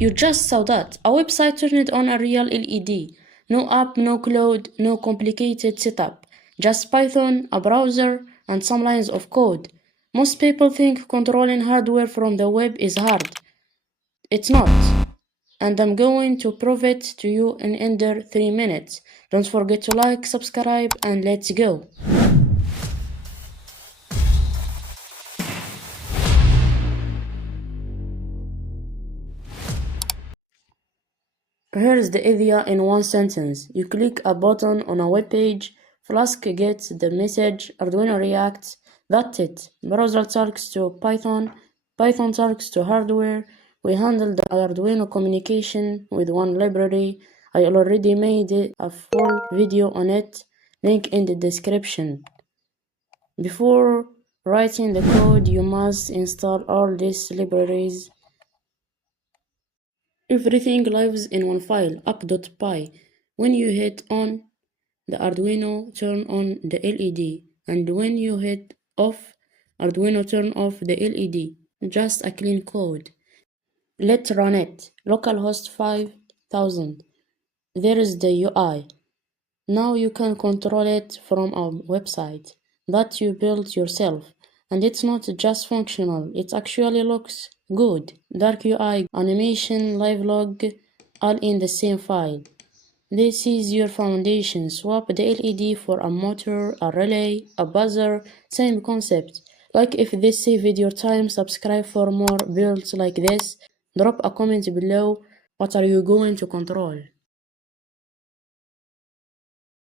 You just saw that. A website turned on a real LED. No app, no cloud, no complicated setup. Just Python, a browser, and some lines of code. Most people think controlling hardware from the web is hard. It's not. And I'm going to prove it to you in under 3 minutes. Don't forget to like, subscribe, and let's go. Here's the idea in one sentence. You click a button on a web page, Flask gets the message, Arduino reacts, that's it. Browser talks to Python, Python talks to hardware. We handle the Arduino communication with one library. I already made a full video on it, link in the description. Before writing the code, you must install all these libraries. Everything lives in one file, up.py. When you hit on the Arduino, turn on the LED, and when you hit off, Arduino turn off the LED. Just a clean code. Let's run it. Localhost 5000. There is the UI. Now you can control it from a website that you built yourself. And it's not just functional, it actually looks good. Dark UI, animation, live log, all in the same file. This is your foundation. Swap the LED for a motor, a relay, a buzzer, same concept. Like if this saved your time, subscribe for more builds like this. Drop a comment below. What are you going to control?